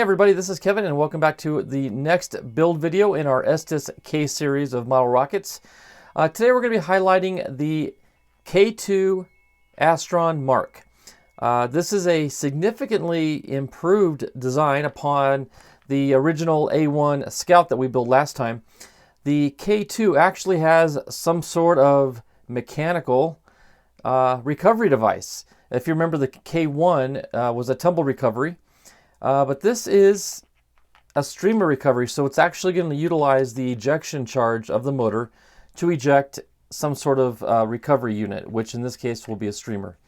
Hey everybody, this is Kevin and welcome back to the next build video in our Estes K series of model rockets. Today we're going to be highlighting the K-2 Astron Mark. This is a significantly improved design upon the original A1 Scout that we built last time. The K-2 actually has some sort of mechanical recovery device. If you remember, the K1 was a tumble recovery. But this is a streamer recovery, so it's actually going to utilize the ejection charge of the motor to eject some sort of recovery unit, which in this case will be a streamer.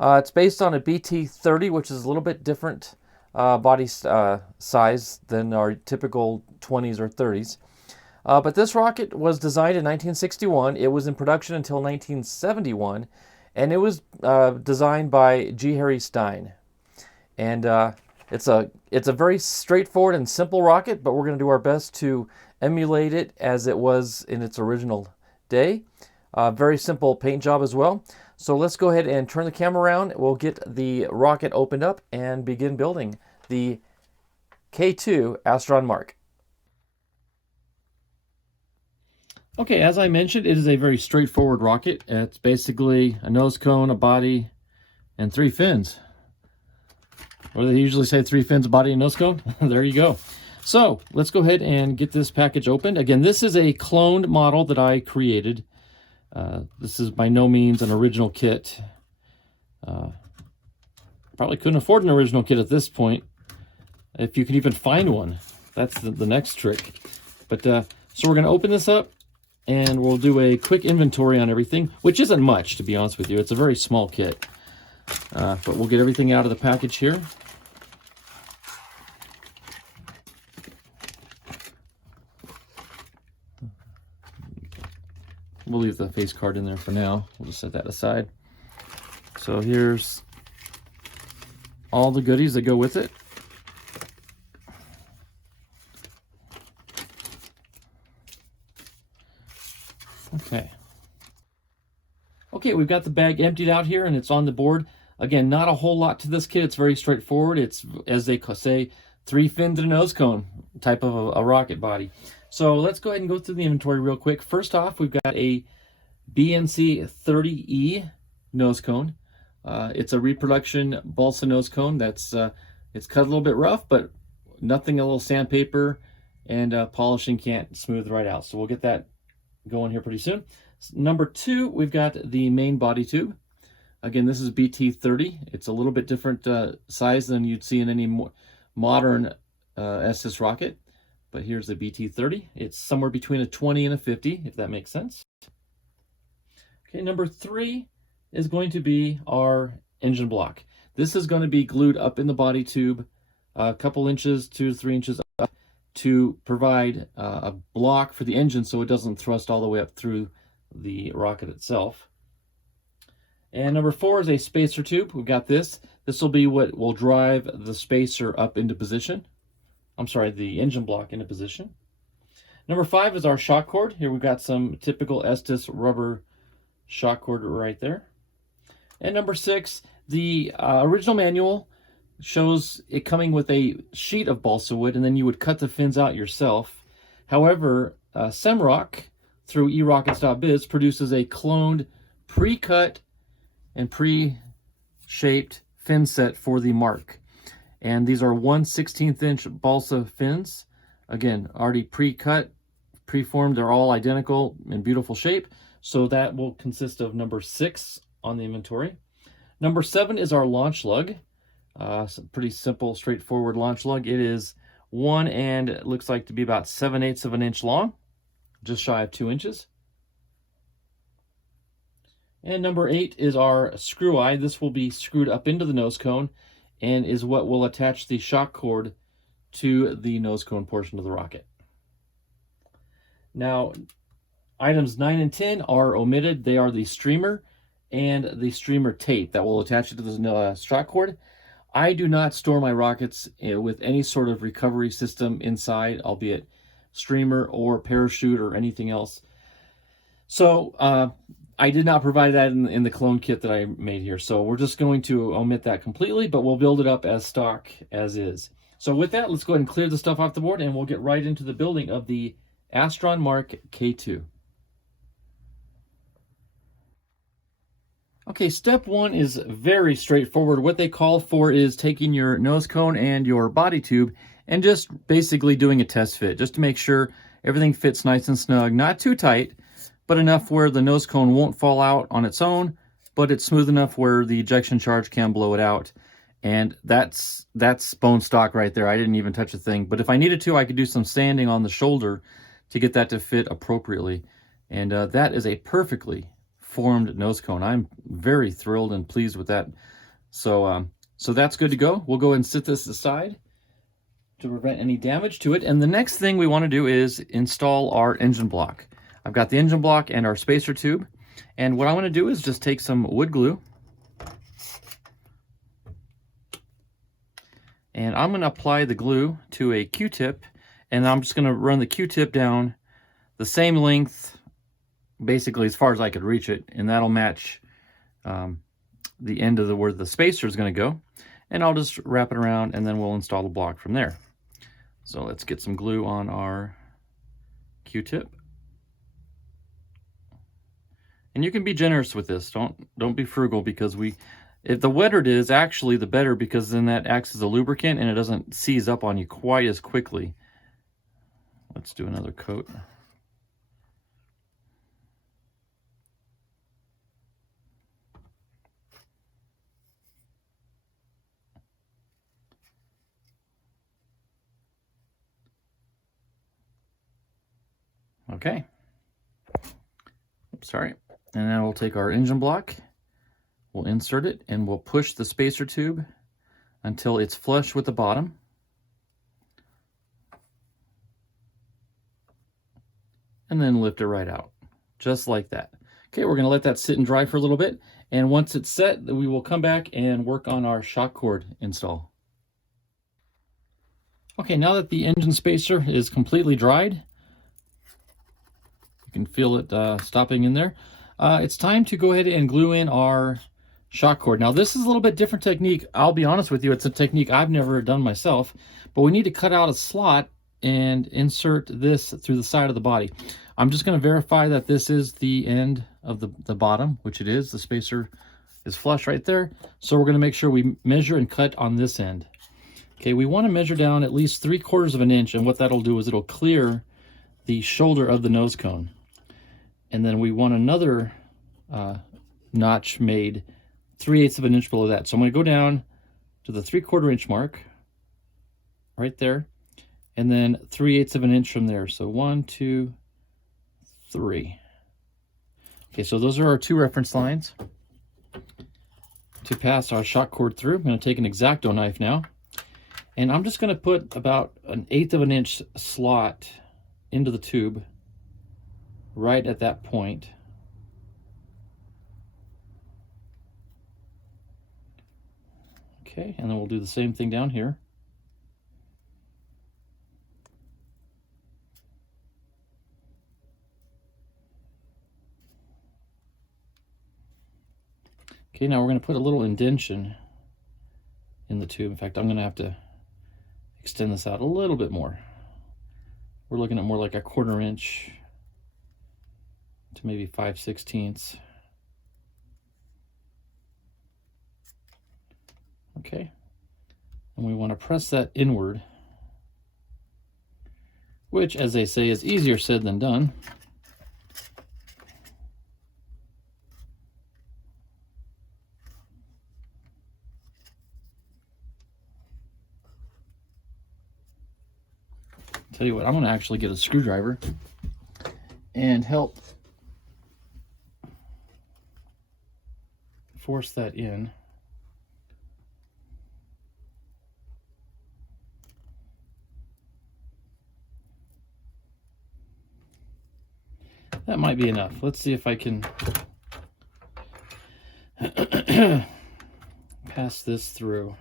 It's based on a BT30, which is a little bit different body size than our typical 20s or 30s. But this rocket was designed in 1961. It was in production until 1971, and it was designed by G. Harry Stine. And it's a very straightforward and simple rocket, but we're going to do our best to emulate it as it was in its original day. Very simple paint job as well. So let's go ahead and turn the camera around. We'll get the rocket opened up and begin building the K-2 Astron Mark. Okay, as I mentioned, it is a very straightforward rocket. It's basically a nose cone, a body, and 3 fins. What do they usually say? 3 fins, a body, and nose cone? There you go. So let's go ahead and get this package opened. Again, this is a cloned model that I created. This is by no means an original kit. Probably couldn't afford an original kit at this point, if you can even find one. That's the next trick. But so we're going to open this up, and we'll do a quick inventory on everything, which isn't much, to be honest with you. It's a very small kit. But we'll get everything out of the package here. We'll leave the face card in there for now. We'll just set that aside. So here's all the goodies that go with it. Okay, we've got the bag emptied out here and it's on the board. Again, not a whole lot to this kit. It's very straightforward. It's, as they say, 3 fins and a nose cone type of a rocket body. So let's go ahead and go through the inventory real quick. First off, we've got a BNC 30E nose cone. It's a reproduction balsa nose cone. That's it's cut a little bit rough, but nothing, a little sandpaper and polishing can't smooth right out. So we'll get that going here pretty soon. Number 2, we've got the main body tube. Again, this is BT30. It's a little bit different size than you'd see in any modern Estes rocket. But here's the BT30. It's somewhere between a 20 and a 50, if that makes sense. Okay, number 3 is going to be our engine block. This is going to be glued up in the body tube a couple inches, 2 to 3 inches up, to provide a block for the engine so it doesn't thrust all the way up through the rocket itself. And number 4 is a spacer tube. We've got this. This will be what will drive the spacer up into position. I'm sorry, the engine block into position. Number 5 is our shock cord. Here we've got some typical Estes rubber shock cord right there. And number 6, the original manual shows it coming with a sheet of balsa wood, and then you would cut the fins out yourself. However, Semrock, through erockets.biz, produces a cloned, pre-cut, and pre-shaped fin set for the Mark. And these are 1/16 inch balsa fins. Again, already pre-cut, pre-formed. They're all identical in beautiful shape. So that will consist of number 6 on the inventory. Number 7 is our launch lug. Pretty simple, straightforward launch lug. It is 1 and it looks like to be about 7/8 of an inch long, just shy of 2 inches. And number 8 is our screw eye. This will be screwed up into the nose cone and is what will attach the shock cord to the nose cone portion of the rocket. Now, items 9 and 10 are omitted. They are the streamer and the streamer tape that will attach it to the shock cord. I do not store my rockets with any sort of recovery system inside, albeit streamer or parachute or anything else. So I did not provide that in the clone kit that I made here. So we're just going to omit that completely, but we'll build it up as stock as is. So with that, let's go ahead and clear the stuff off the board, and we'll get right into the building of the Astron Mark K-2. Okay, step one is very straightforward. What they call for is taking your nose cone and your body tube and just basically doing a test fit, just to make sure everything fits nice and snug, not too tight, but enough where the nose cone won't fall out on its own, but it's smooth enough where the ejection charge can blow it out. And that's bone stock right there. I didn't even touch a thing. But if I needed to, I could do some sanding on the shoulder to get that to fit appropriately. And that is a perfectly formed nose cone. I'm very thrilled and pleased with that. So so that's good to go. We'll go ahead and sit this aside to prevent any damage to it. And the next thing we want to do is install our engine block. I've got the engine block and our spacer tube. And what I want to do is just take some wood glue. And I'm going to apply the glue to a Q-tip. And I'm just going to run the Q-tip down the same length, basically as far as I could reach it. And that'll match the end of where the spacer is going to go. And I'll just wrap it around and then we'll install the block from there. So let's get some glue on our Q-tip. And you can be generous with this. Don't be frugal, because if the wetter it is, actually the better, because then that acts as a lubricant and it doesn't seize up on you quite as quickly. Let's do another coat. Okay. Oops, sorry. And now we'll take our engine block, we'll insert it, and we'll push the spacer tube until it's flush with the bottom. And then lift it right out, just like that. Okay, we're gonna let that sit and dry for a little bit. And once it's set, we will come back and work on our shock cord install. Okay, now that the engine spacer is completely dried, you can feel it stopping in there. It's time to go ahead and glue in our shock cord. Now this is a little bit different technique. I'll be honest with you, it's a technique I've never done myself, but we need to cut out a slot and insert this through the side of the body. I'm just going to verify that this is the end of the bottom, which it is. The spacer is flush right there. So we're going to make sure we measure and cut on this end. Okay, we want to measure down at least 3/4 of an inch, and what that'll do is it'll clear the shoulder of the nose cone. And then we want another notch made 3/8 of an inch below that. So I'm going to go down to the 3/4 inch mark right there, and then 3/8 of an inch from there. So 1, 2, 3. Okay, so those are our two reference lines to pass our shock cord through. I'm going to take an X-Acto knife now, and I'm just going to put about 1/8 of an inch slot into the tube right at that point. Okay, and then we'll do the same thing down here. Okay, now we're going to put a little indentation in the tube. In fact, I'm going to have to extend this out a little bit more. We're looking at more like 1/4 inch to maybe 5/16. Okay, and we want to press that inward, which, as they say, is easier said than done. Tell you what, I'm going to actually get a screwdriver and help force that in. That might be enough. Let's see if I can pass this through.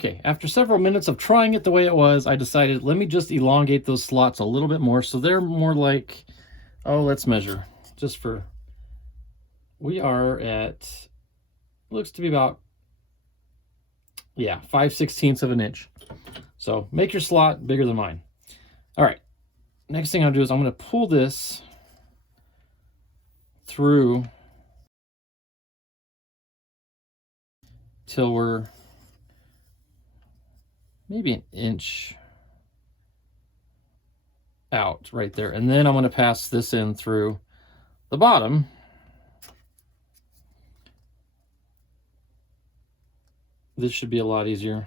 Okay, after several minutes of trying it the way it was, I decided, let me just elongate those slots a little bit more so they're more like, oh, let's measure. Just for, we are at, looks to be about, yeah, 5/16 of an inch. So make your slot bigger than mine. All right, next thing I'll do is I'm going to pull this through till we're maybe an inch out right there. And then I'm going to pass this in through the bottom. This should be a lot easier.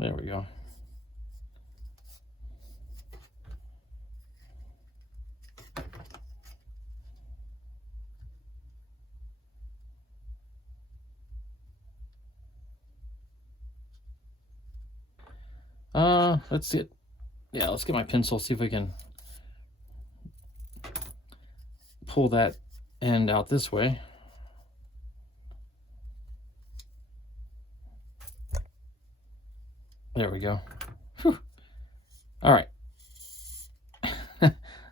There we go. Let's see it. Yeah, let's get my pencil, see if we can pull that end out this way. There we go. Whew. All right.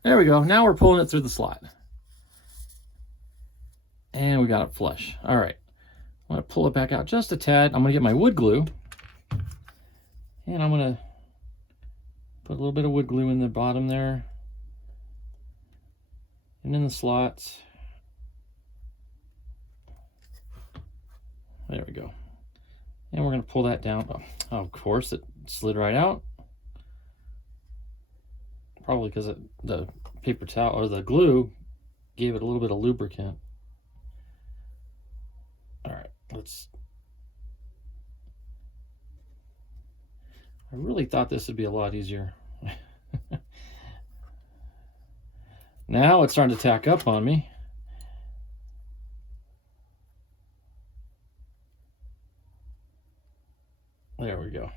There we go. Now we're pulling it through the slot. And we got it flush. All right. I'm going to pull it back out just a tad. I'm going to get my wood glue. And I'm going to put a little bit of wood glue in the bottom there. And in the slots. There we go. And we're going to pull that down. Oh, of course, it slid right out. Probably because the paper towel or the glue gave it a little bit of lubricant. All right, let's. I really thought this would be a lot easier. Now it's starting to tack up on me. There we go.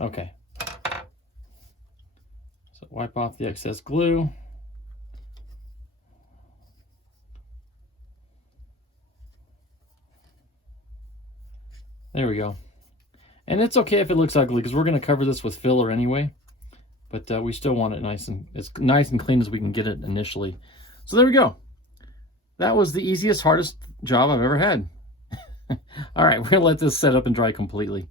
Okay. So wipe off the excess glue. There we go. And it's okay if it looks ugly because we're going to cover this with filler anyway. But we still want it nice and clean as we can get it initially. So there we go. That was the easiest, hardest job I've ever had. All right, we're going to let this set up and dry completely.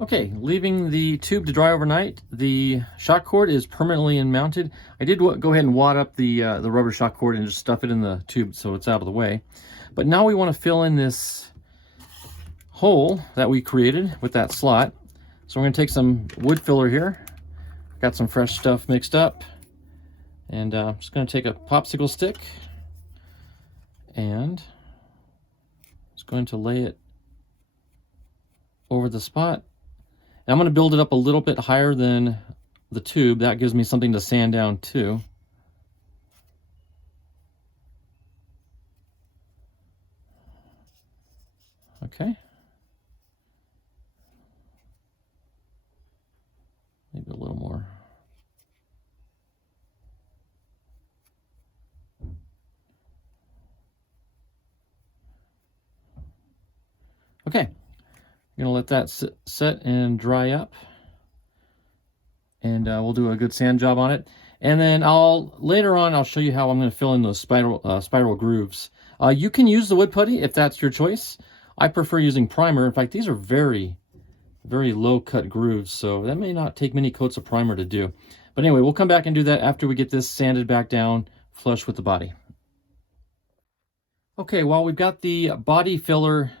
Okay, leaving the tube to dry overnight. The shock cord is permanently mounted. I did go ahead and wad up the rubber shock cord and just stuff it in the tube so it's out of the way. But now we want to fill in this hole that we created with that slot. So we're going to take some wood filler here. Got some fresh stuff mixed up. And I'm just going to take a popsicle stick and just going to lay it over the spot. And I'm going to build it up a little bit higher than the tube. That gives me something to sand down too. Okay. Maybe a little more. Okay, I'm gonna let that set and dry up, and we'll do a good sand job on it. And then later on I'll show you how I'm going to fill in those spiral grooves. You can use the wood putty if that's your choice. I prefer using primer. In fact, these are very, very low cut grooves, so that may not take many coats of primer to do. But anyway, we'll come back and do that after we get this sanded back down, flush with the body. Okay, while we've got the body filler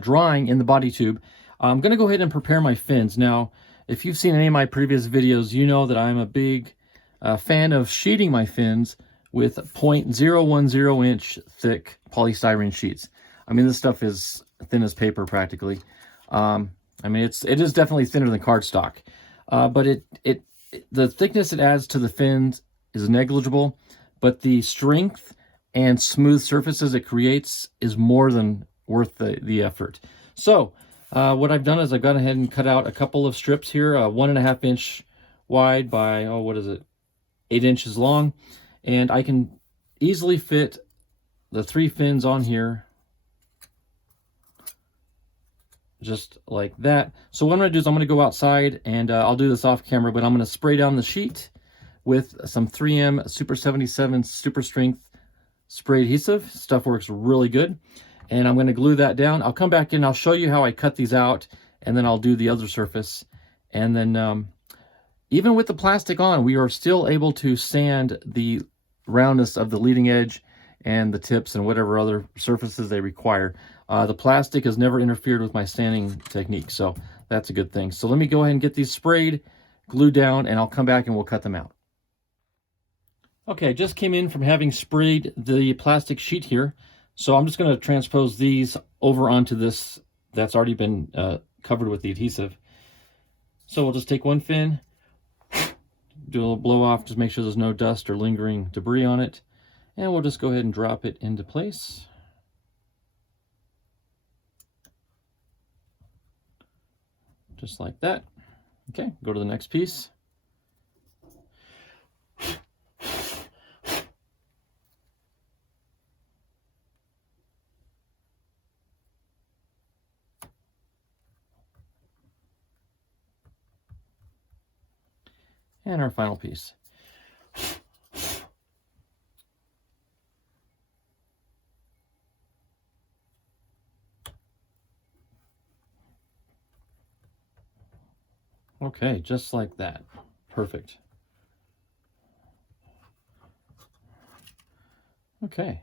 drying in the body tube, I'm going to go ahead and prepare my fins. Now, if you've seen any of my previous videos, you know that I'm a big fan of sheeting my fins with 0.010 inch thick polystyrene sheets. I mean, this stuff is thin as paper practically. I mean, it is definitely thinner than cardstock, but the thickness it adds to the fins is negligible, but the strength and smooth surfaces it creates is more than worth the effort. So What I've done is I've gone ahead and cut out a couple of strips here, 1.5 inch wide by, oh, what is it, 8 inches long. And I can easily fit the 3 fins on here, just like that. So what I'm going to do is I'm going to go outside, and I'll do this off camera, but I'm going to spray down the sheet with some 3M Super 77 Super Strength spray adhesive. Stuff works really good. And I'm going to glue that down. I'll come back in, I'll show you how I cut these out, and then I'll do the other surface. And then even with the plastic on, we are still able to sand the roundness of the leading edge and the tips and whatever other surfaces they require. The plastic has never interfered with my sanding technique, so that's a good thing. So let me go ahead and get these sprayed, glued down, and I'll come back and we'll cut them out. Okay, I just came in from having sprayed the plastic sheet here. So I'm just going to transpose these over onto this that's already been covered with the adhesive. So we'll just take one fin, do a little blow off, just make sure there's no dust or lingering debris on it. And we'll just go ahead and drop it into place. Just like that. Okay, go to the next piece. And our final piece. Okay, just like that. Perfect. Okay.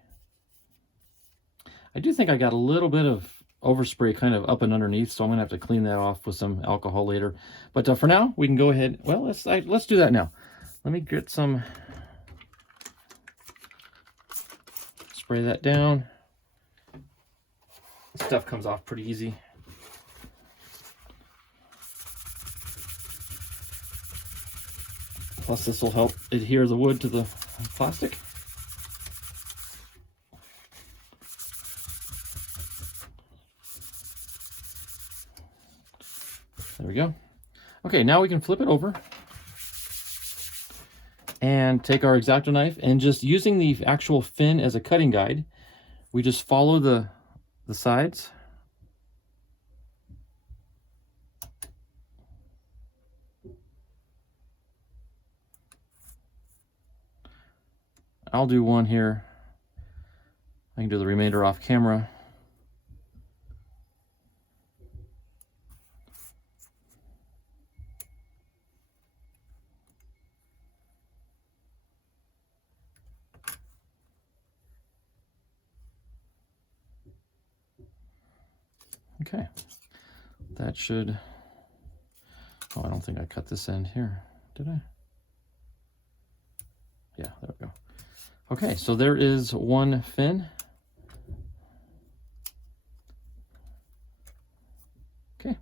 I do think I got a little bit of overspray kind of up and underneath, so I'm gonna have to clean that off with some alcohol later. But for now, we can go ahead. Well, let's do that now. Let me get some, spray that down. Stuff comes off pretty easy. Plus, this will help adhere the wood to the plastic. There we go. Okay, now we can flip it over and take our X-Acto knife, and just using the actual fin as a cutting guide, we just follow the sides. I'll do one here. I can do the remainder off camera. Okay, that should, oh, I don't think I cut this end here, did I? Yeah, there we go. Okay, so there is one fin. Okay,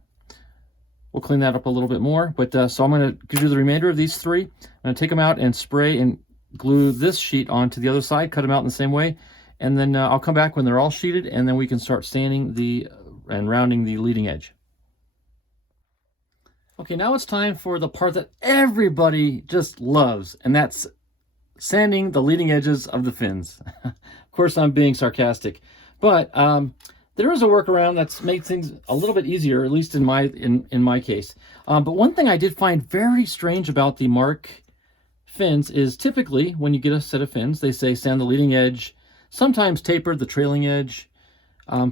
we'll clean that up a little bit more, but so I'm going to do the remainder of these 3. I'm going to take them out and spray and glue this sheet onto the other side, cut them out in the same way, and then I'll come back when they're all sheeted, and then we can start sanding and rounding the leading edge. Okay, now it's time for the part that everybody just loves, and that's sanding the leading edges of the fins. Of course, I'm being sarcastic, but there is a workaround that's made things a little bit easier, at least in my case. But one thing I did find very strange about the Mark fins is typically when you get a set of fins, they say sand the leading edge, sometimes taper the trailing edge,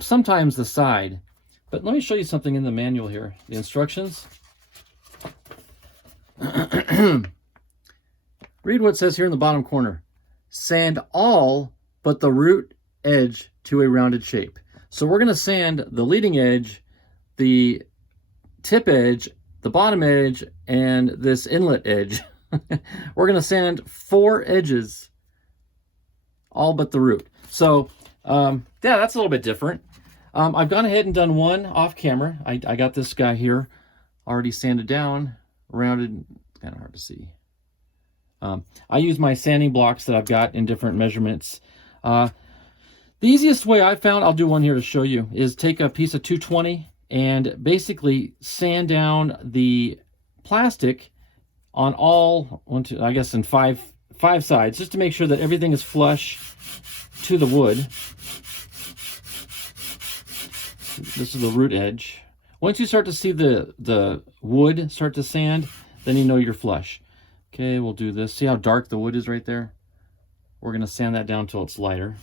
sometimes the side. But let me show you something in the manual here, the instructions. Read what it says here in the bottom corner. Sand all but the root edge to a rounded shape. So we're going to sand the leading edge, the tip edge, the bottom edge, and this inlet edge. We're going to sand 4 edges, all but the root. So yeah, that's a little bit different. I've gone ahead and done one off camera. I got this guy here already sanded down, rounded. It's kind of hard to see. I use my sanding blocks that I've got in different measurements. The easiest way I found, I'll do one here to show you, is take a piece of 220 and basically sand down the plastic on all, I guess in five sides, just to make sure that everything is flush to the wood. This is the root edge. Once you start to see the wood start to sand, then you know you're flush. Okay, we'll do this. See how dark the wood is right there? We're going to sand that down until it's lighter.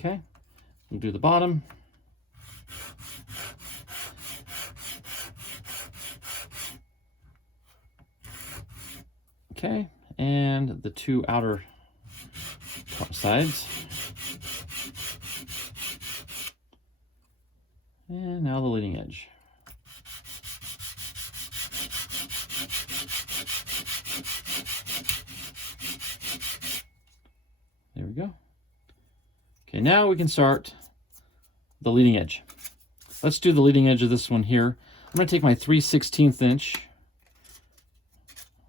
Okay, we'll do the bottom. Okay, and the two outer top sides. And now the leading edge. There we go. Okay, now we can start the leading edge. Let's do the leading edge of this one here. I'm going to take my 3/16 inch.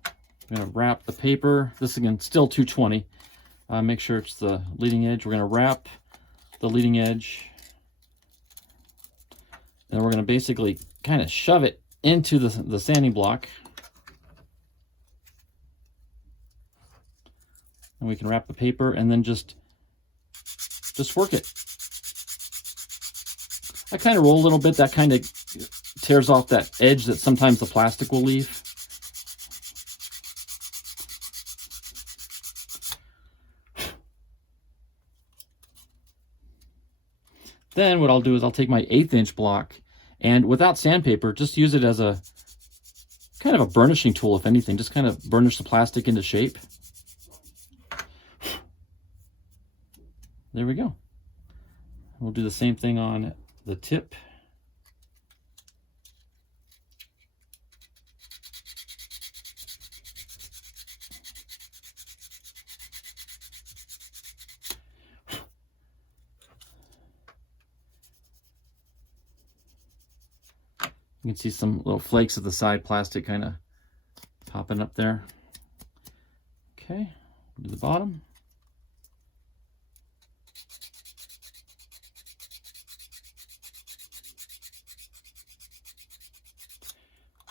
I'm going to wrap the paper. This again, still 220. Make sure it's the leading edge. We're going to wrap the leading edge. And we're going to basically kind of shove it into the sanding block. And we can wrap the paper and then just work it. I kind of roll a little bit. That kind of tears off that edge that sometimes the plastic will leave. Then what I'll do is I'll take my 1/8 inch block, and without sandpaper, just use it as a kind of a burnishing tool, if anything. Just kind of burnish the plastic into shape. There we go. We'll do the same thing on the tip. You can see some little flakes of the side plastic kind of popping up there. Okay, do the bottom.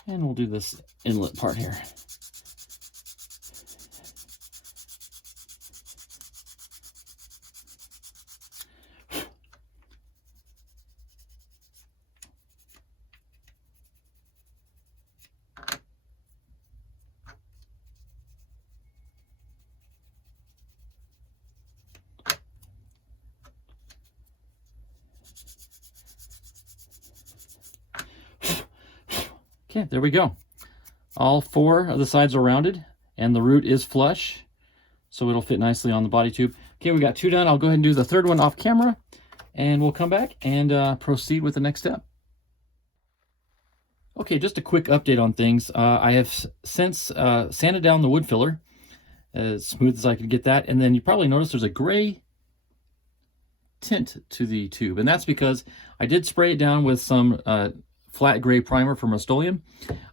And we'll do this inlet part here. Okay, there we go. All 4 of the sides are rounded and the root is flush, so it'll fit nicely on the body tube. Okay, we got 2 done. I'll go ahead and do the 3rd one off camera, and we'll come back and proceed with the next step. Okay, just a quick update on things. I have since sanded down the wood filler as smooth as I could get that, and then you probably noticed there's a gray tint to the tube, and that's because I did spray it down with some flat gray primer from Rust-Oleum.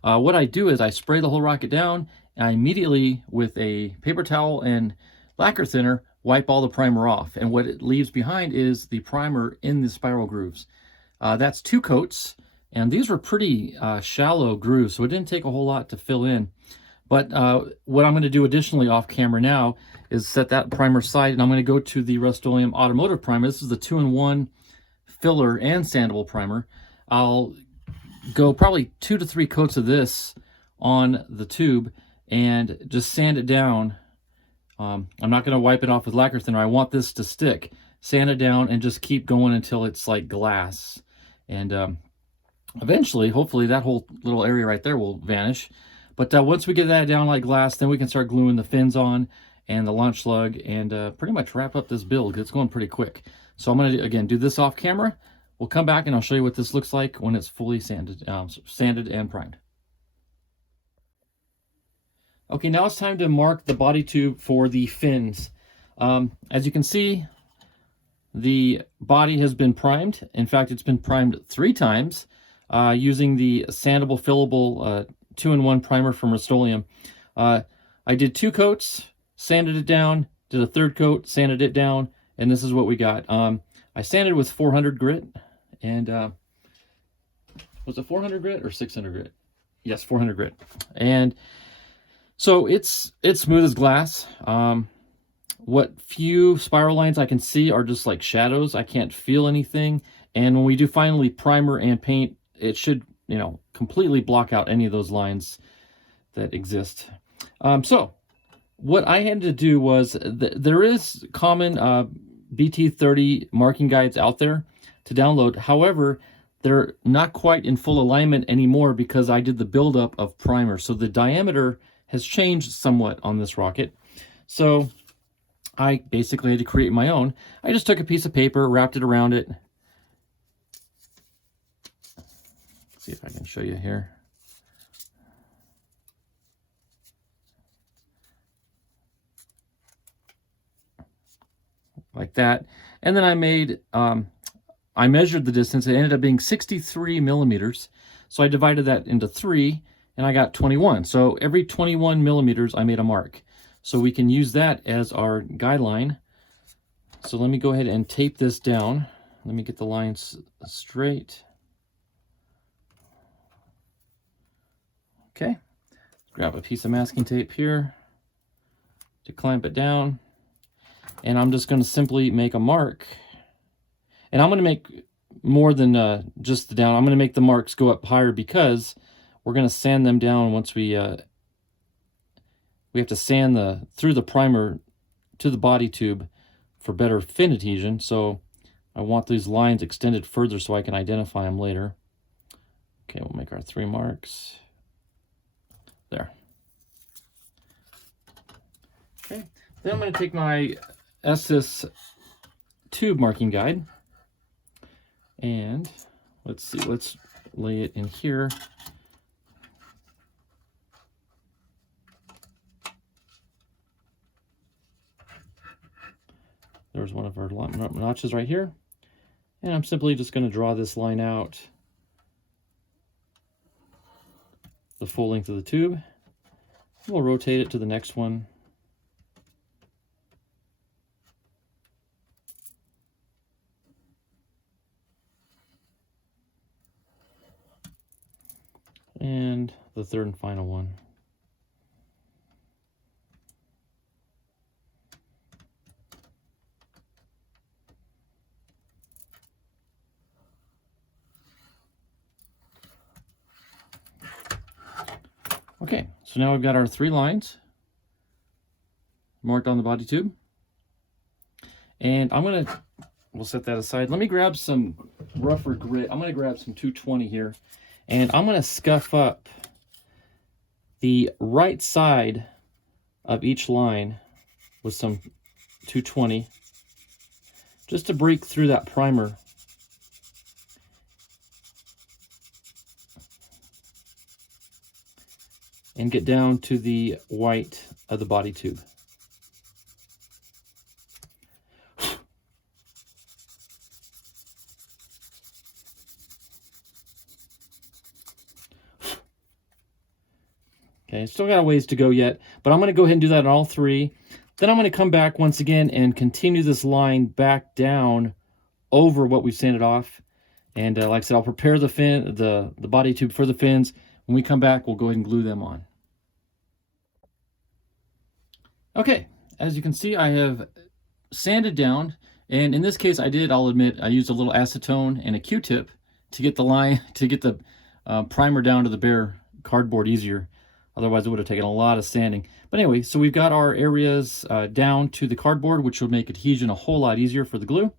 What I do is I spray the whole rocket down, and I immediately, with a paper towel and lacquer thinner, wipe all the primer off. And what it leaves behind is the primer in the spiral grooves. That's 2 coats, and these were pretty shallow grooves, so it didn't take a whole lot to fill in. But what I'm going to do additionally off camera now is set that primer aside, and I'm going to go to the Rust-Oleum Automotive Primer. This is the 2-in-1 filler and sandable primer. I'll go probably 2 to 3 coats of this on the tube and just sand it down. I'm not going to wipe it off with lacquer thinner. I want this to stick. Sand it down and just keep going until it's like glass. And eventually, hopefully, that whole little area right there will vanish. But once we get that down like glass, then we can start gluing the fins on and the launch slug and pretty much wrap up this build. It's going pretty quick. So I'm going to, again, do this off camera. We'll come back and I'll show you what this looks like when it's fully sanded and primed. Okay, now it's time to mark the body tube for the fins. As you can see, the body has been primed. In fact, it's been primed 3 times using the sandable fillable 2-in-1 primer from Rust-Oleum. I did 2 coats, sanded it down, did a 3rd coat, sanded it down, and this is what we got. I sanded with 400 grit, and was it 400 grit or 600 grit? Yes, 400 grit. And so it's smooth as glass. What few spiral lines I can see are just like shadows. I can't feel anything. And when we do finally primer and paint, it should, you know, completely block out any of those lines that exist. So what I had to do was, there is common BT30 marking guides out there to download. However, they're not quite in full alignment anymore because I did the buildup of primer. So the diameter has changed somewhat on this rocket. So I basically had to create my own. I just took a piece of paper, wrapped it around it. Let's see if I can show you here. Like that. And then I made, I measured the distance. It ended up being 63 millimeters. So I divided that into 3, and I got 21. So every 21 millimeters, I made a mark. So we can use that as our guideline. So let me go ahead and tape this down. Let me get the lines straight. Okay. Grab a piece of masking tape here to clamp it down. And I'm just going to simply make a mark. And I'm going to make more than just the down. I'm going to make the marks go up higher because we're going to sand them down once we have to sand through the primer to the body tube for better fin adhesion. So I want these lines extended further so I can identify them later. Okay, we'll make our 3 marks. There. Okay, then I'm going to take my Estes tube marking guide, and let's see, let's lay it in here. There's one of our notches right here, and I'm simply just going to draw this line out the full length of the tube. We'll rotate it to the next one. And the third and final one. Okay, so now we've got our 3 lines marked on the body tube. And we'll set that aside. Let me grab some rougher grit. I'm going to grab some 220 here. And I'm going to scuff up the right side of each line with some 220 just to break through that primer. And get down to the white of the body tube. Okay, still got a ways to go yet, but I'm going to go ahead and do that on all 3. Then I'm going to come back once again and continue this line back down over what we've sanded off. And like I said, I'll prepare the fin, the body tube for the fins. When we come back, we'll go ahead and glue them on. Okay, as you can see, I have sanded down, and in this case, I'll admit, I used a little acetone and a Q-tip to get the line, to get the primer down to the bare cardboard easier. Otherwise, it would have taken a lot of sanding. But anyway, so we've got our areas down to the cardboard, which will make adhesion a whole lot easier for the glue.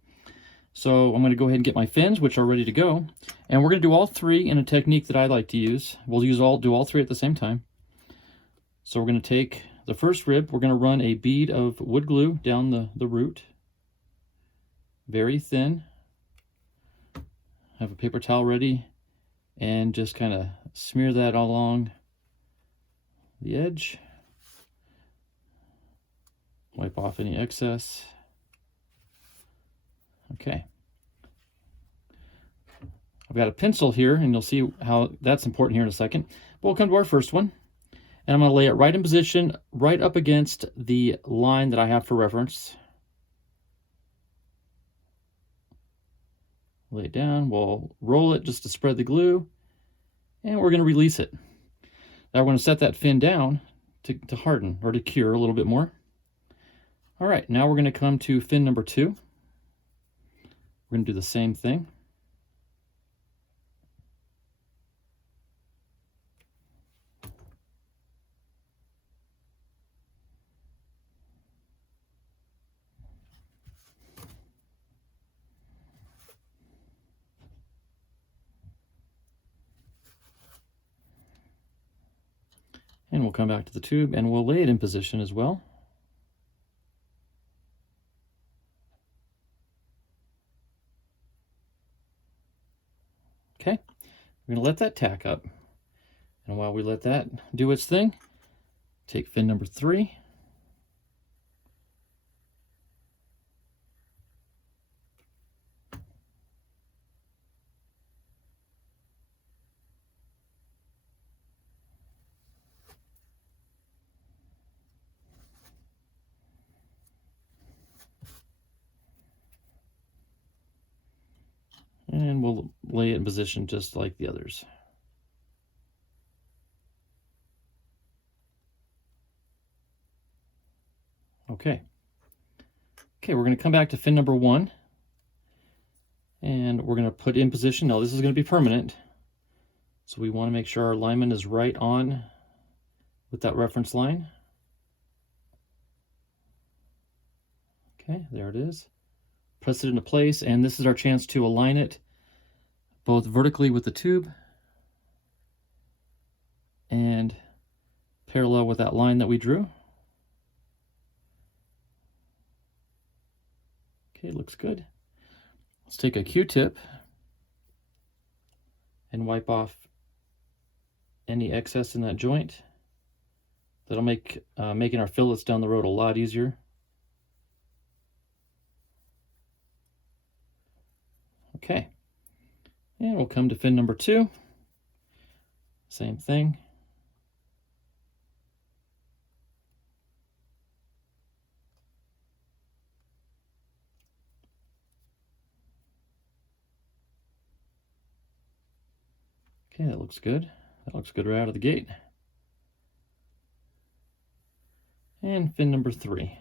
So I'm going to go ahead and get my fins, which are ready to go. And we're going to do all 3 in a technique that I like to use. We'll do all 3 at the same time. So we're going to take the first rib. We're going to run a bead of wood glue down the root. Very thin. Have a paper towel ready. And just kind of smear that along the edge. Wipe off any excess. Okay. I've got a pencil here, and you'll see how that's important here in a second. But we'll come to our first one. And I'm going to lay it right in position, right up against the line that I have for reference. Lay it down, we'll roll it just to spread the glue, and we're going to release it. Now we're going to set that fin down to harden or to cure a little bit more. All right, now we're going to come to fin number 2. We're going to do the same thing. And we'll come back to the tube and we'll lay it in position as well. Okay, we're going to let that tack up. And while we let that do its thing, take fin number 3. And we'll lay it in position just like the others. Okay. Okay, we're going to come back to fin number 1. And we're going to put in position. Now this is going to be permanent. So we want to make sure our alignment is right on with that reference line. Okay, there it is. Press it into place, and this is our chance to align it both vertically with the tube and parallel with that line that we drew. Okay, looks good. Let's take a Q-tip and wipe off any excess in that joint. That'll make making our fillets down the road a lot easier. Okay, and we'll come to fin number 2. Same thing. Okay, that looks good. That looks good right out of the gate. And fin number 3.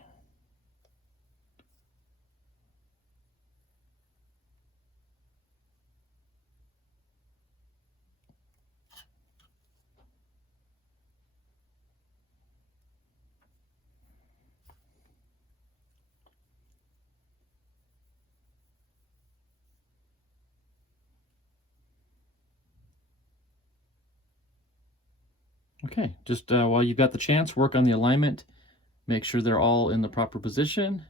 Okay, just while you've got the chance, work on the alignment. Make sure they're all in the proper position.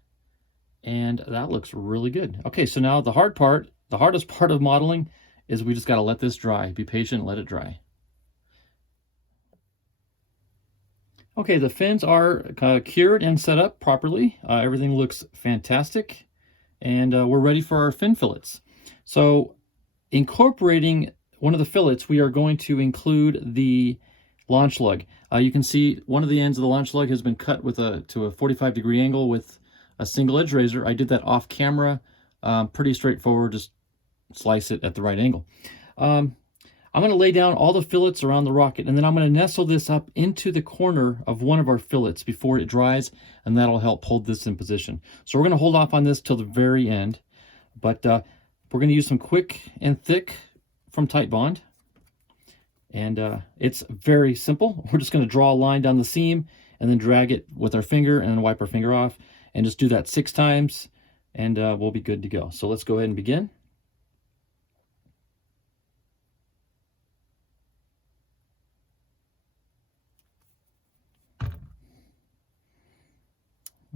And that looks really good. Okay, so now the hardest part of modeling is we just got to let this dry. Be patient, let it dry. Okay, the fins are cured and set up properly. Everything looks fantastic. And we're ready for our fin fillets. So incorporating one of the fillets, we are going to include the launch lug. You can see one of the ends of the launch lug has been cut with to a 45-degree angle with a single edge razor. I did that off camera. Pretty straightforward, just slice it at the right angle. I'm going to lay down all the fillets around the rocket, and then I'm going to nestle this up into the corner of one of our fillets before it dries, and that'll help hold this in position. So we're going to hold off on this till the very end, but we're going to use some quick and thick from Titebond. And it's very simple. We're just going to draw a line down the seam and then drag it with our finger and then wipe our finger off, and just do that 6 times, and we'll be good to go. So let's go ahead and begin.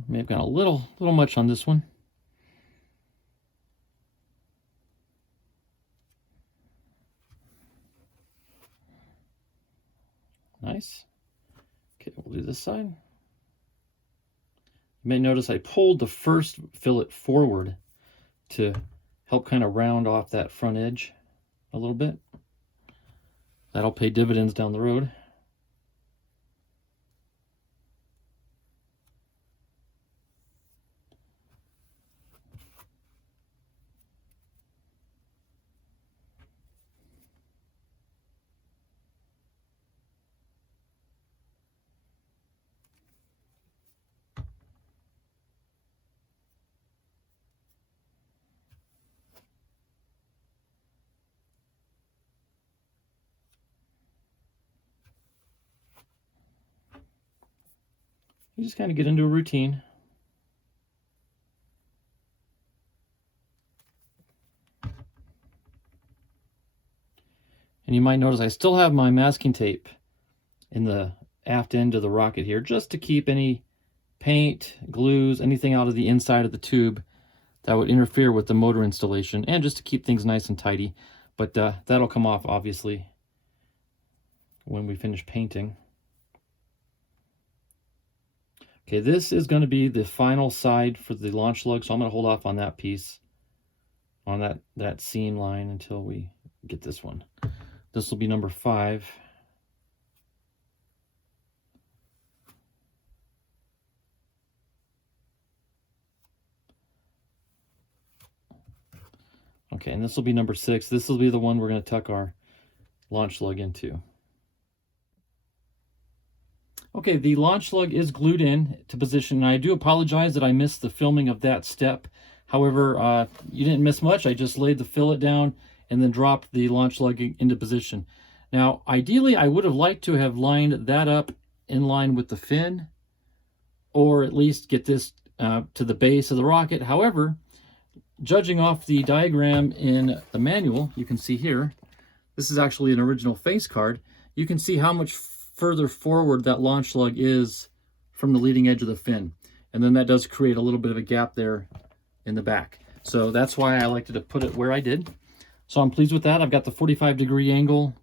May have got a little much on this one. Nice. Okay, we'll do this side. You may notice I pulled the first fillet forward to help kind of round off that front edge a little bit. That'll pay dividends down the road. You just kind of get into a routine. And you might notice I still have my masking tape in the aft end of the rocket here, just to keep any paint, glues, anything out of the inside of the tube that would interfere with the motor installation, and just to keep things nice and tidy. But that'll come off, obviously, when we finish painting. Okay, this is going to be the final side for the launch lug, so I'm going to hold off on that piece, on that seam line, until we get this one. This will be number 5. Okay, and this will be number 6. This will be the one we're going to tuck our launch lug into. Okay, the launch lug is glued in to position, and I do apologize that I missed the filming of that step. However, you didn't miss much. I just laid the fillet down and then dropped the launch lug into position. Now, ideally, I would have liked to have lined that up in line with the fin, or at least get this to the base of the rocket. However, judging off the diagram in the manual, you can see here, this is actually an original face card. You can see how much further forward that launch lug is from the leading edge of the fin. And then that does create a little bit of a gap there in the back. So that's why I liked to put it where I did. So I'm pleased with that. I've got the 45-degree angle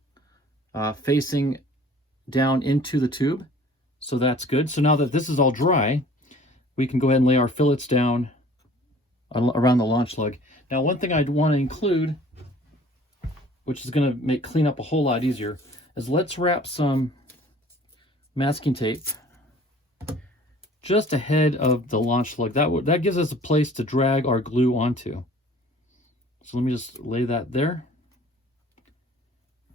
facing down into the tube. So that's good. So now that this is all dry, we can go ahead and lay our fillets down around the launch lug. Now, one thing I'd want to include, which is going to make cleanup a whole lot easier, is let's wrap some masking tape just ahead of the launch lug. That gives us a place to drag our glue onto. So let me just lay that there.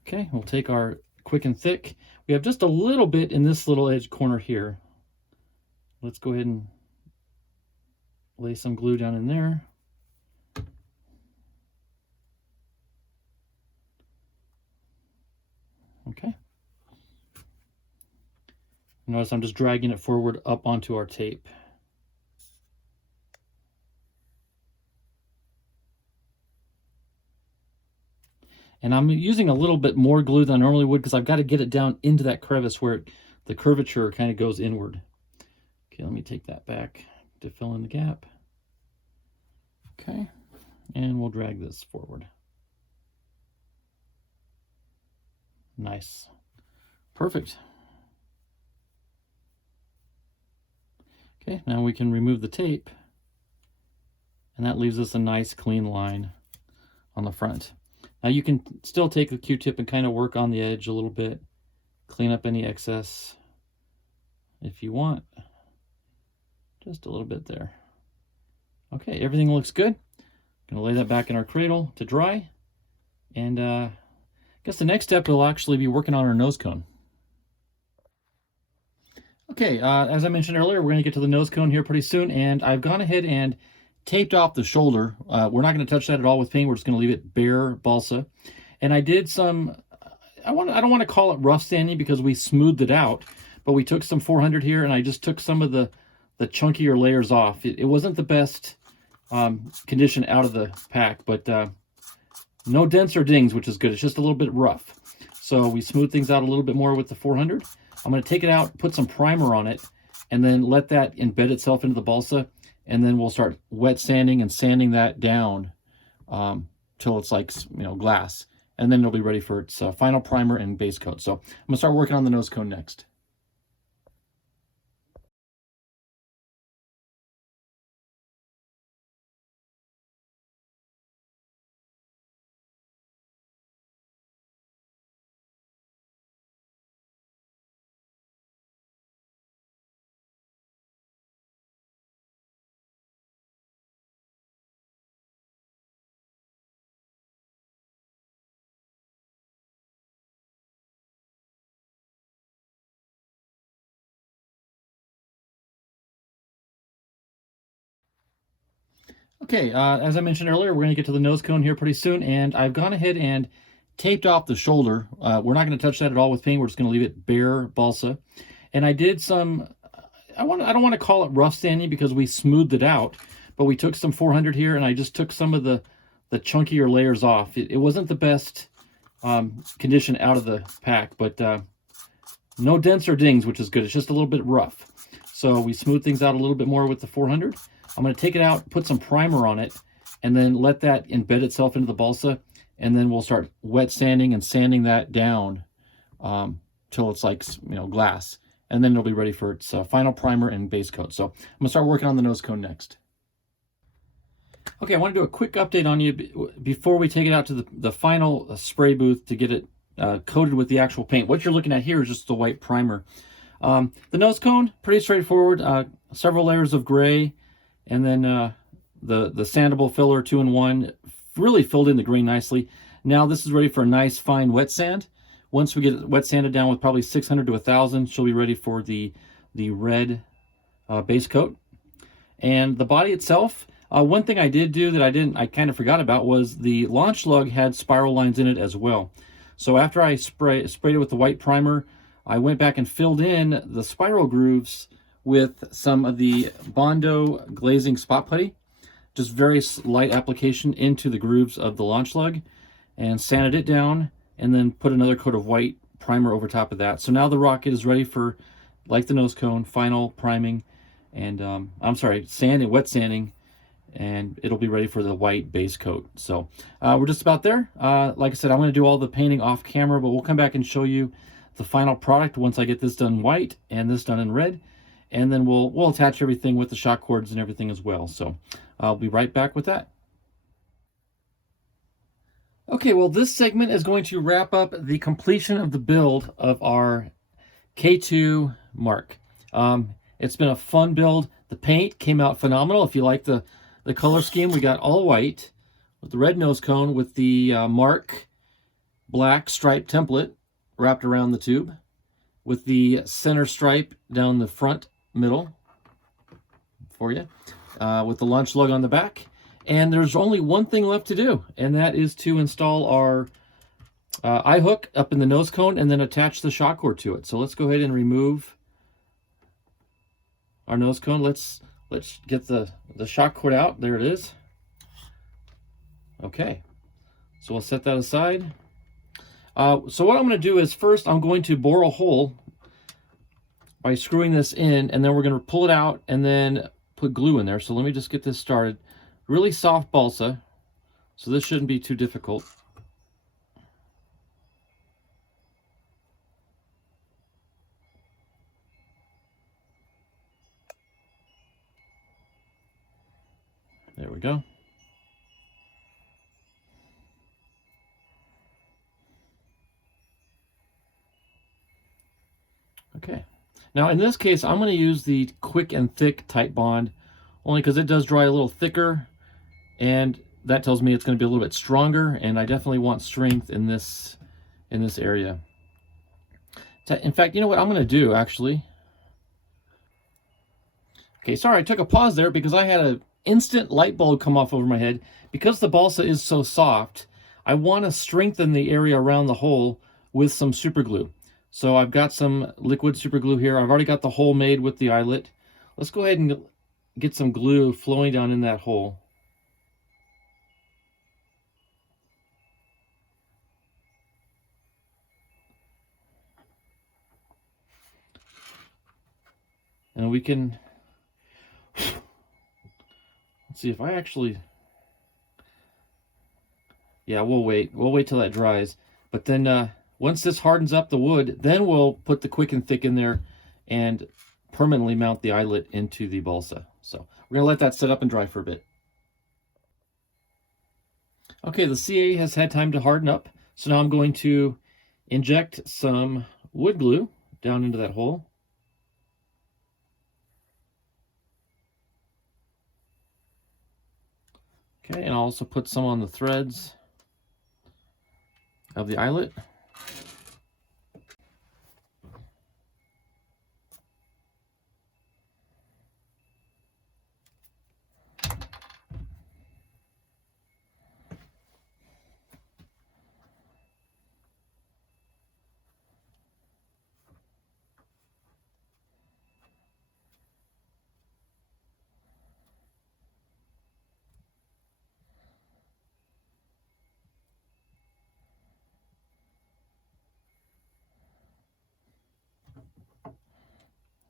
Okay, we'll take our quick and thick. We have just a little bit in this little edge corner here. Let's go ahead and lay some glue down in there. Okay. Notice I'm just dragging it forward up onto our tape. And I'm using a little bit more glue than I normally would because I've got to get it down into that crevice where the curvature kind of goes inward. Okay, let me take that back to fill in the gap. Okay, and we'll drag this forward. Nice. Perfect. Okay, now we can remove the tape, and that leaves us a nice clean line on the front. Now you can still take a Q-tip and kind of work on the edge a little bit, clean up any excess if you want. Just a little bit there. Okay, everything looks good. Gonna lay that back in our cradle to dry, and I guess the next step will actually be working on our nose cone. Okay, as I mentioned earlier, we're going to get to the nose cone here pretty soon, and I've gone ahead and taped off the shoulder. We're not going to touch that at all with paint. We're just going to leave it bare balsa. And I did some, I don't want to call it rough sanding because we smoothed it out, but we took some 400 here, and I just took some of the chunkier layers off. It wasn't the best condition out of the pack, but no dents or dings, which is good. It's just a little bit rough. So we smoothed things out a little bit more with the 400. I'm going to take it out, put some primer on it, and then let that embed itself into the balsa, and then we'll start wet sanding and sanding that down till it's like, glass, and then it'll be ready for its final primer and base coat. So I'm going to start working on the nose cone next. Okay, as I mentioned earlier, we're going to get to the nose cone here pretty soon, and I've gone ahead and taped off the shoulder. We're not going to touch that at all with paint. We're just going to leave it bare balsa. And I did some, I don't want to call it rough sanding because we smoothed it out, but we took some 400 here and I just took some of the chunkier layers off. It wasn't the best condition out of the pack, but no dents or dings, which is good. It's just a little bit rough. So we smooth things out a little bit more with the 400. I'm going to take it out, put some primer on it, and then let that embed itself into the balsa. And then we'll start wet sanding and sanding that down till it's like, glass. And then it'll be ready for its final primer and base coat. So I'm going to start working on the nose cone next. Okay, I want to do a quick update on you before we take it out to the final spray booth to get it coated with the actual paint. What you're looking at here is just the white primer. The nose cone, pretty straightforward. Several layers of gray, and then the sandable filler 2-in-1 really filled in the green nicely. Now this is ready for a nice fine wet sand. Once we get it wet sanded down with probably 600 to 1,000, she'll be ready for the red base coat. And the body itself, one thing I did do that I kind of forgot about was the launch lug had spiral lines in it as well. So after I sprayed it with the white primer, I went back and filled in the spiral grooves with some of the Bondo glazing spot putty. Just very light application into the grooves of the launch lug, and sanded it down, and then put another coat of white primer over top of that. So now the rocket is ready for, like the nose cone, final priming, and wet sanding, and it'll be ready for the white base coat. So we're just about there. Like I said, I'm going to do all the painting off camera, but we'll come back and show you the final product once I get this done white and this done in red, and then we'll attach everything with the shock cords and everything as well. So I'll be right back with that. Okay, well, this segment is going to wrap up the completion of the build of our K-2 Mark. It's been a fun build. The paint came out phenomenal. If you like the color scheme, we got all white with the red nose cone with the Mark black stripe template wrapped around the tube with the center stripe down the front middle for you, with the launch lug on the back. And there's only one thing left to do, and that is to install our eye hook up in the nose cone and then attach the shock cord to it. So let's go ahead and remove our nose cone. Let's get the shock cord out. There it is. Okay, so we'll set that aside. So what I'm going to do is first I'm going to bore a hole by screwing this in, and then we're going to pull it out and then put glue in there. So let me just get this started. Really soft balsa, so this shouldn't be too difficult. There we go. Okay. Now in this case, I'm going to use the quick and thick tight bond, only because it does dry a little thicker, and that tells me it's going to be a little bit stronger, and I definitely want strength in this area. In fact, you know what I'm going to do, actually? Okay, sorry, I took a pause there because I had an instant light bulb come off over my head. Because the balsa is so soft, I want to strengthen the area around the hole with some super glue. So I've got some liquid super glue here. I've already got the hole made with the eyelet. Let's go ahead and get some glue flowing down in that hole. And we can, let's see if I actually, yeah, we'll wait till that dries. But then once this hardens up the wood, then we'll put the quick and thick in there and permanently mount the eyelet into the balsa. So we're gonna let that sit up and dry for a bit. Okay, the CA has had time to harden up. So now I'm going to inject some wood glue down into that hole. Okay, and I'll also put some on the threads of the eyelet.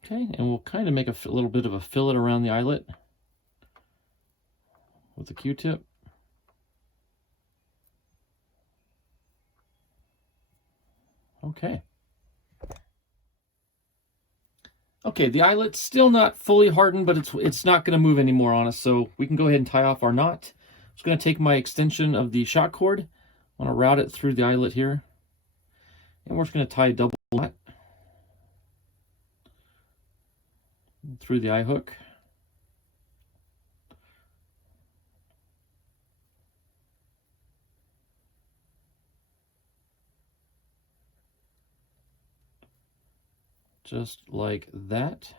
Okay, and we'll kind of make a little bit of a fillet around the eyelet with the Q-tip. Okay. Okay, the eyelet's still not fully hardened, but it's not going to move anymore on us, so we can go ahead and tie off our knot. I'm just going to take my extension of the shock cord. I want to route it through the eyelet here, and we're just going to tie a double knot through the eye hook. Just like that.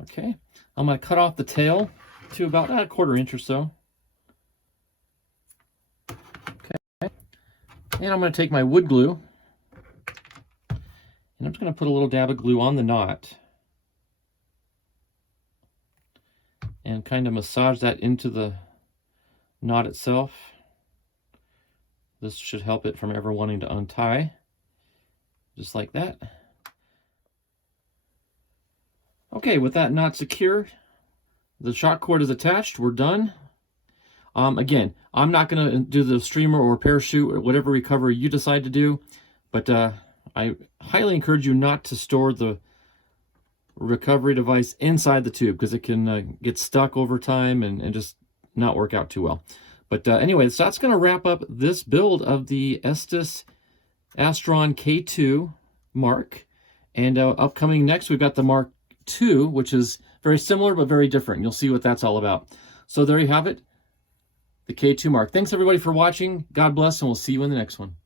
Okay, I'm going to cut off the tail to about a 1/4 inch or so. Okay, and I'm going to take my wood glue, and I'm just going to put a little dab of glue on the knot and kind of massage that into the knot itself. This should help it from ever wanting to untie, just like that. Okay, with that knot secure, the shock cord is attached, we're done. Again, I'm not going to do the streamer or parachute or whatever recovery you decide to do, but I highly encourage you not to store the recovery device inside the tube, because it can get stuck over time and just not work out too well. But anyway, so that's going to wrap up this build of the Estes Astron K-2 Mark. And upcoming next, we've got the Mark II, which is very similar but very different. You'll see what that's all about. So there you have it, the K-2 Mark. Thanks everybody for watching. God bless, and we'll see you in the next one.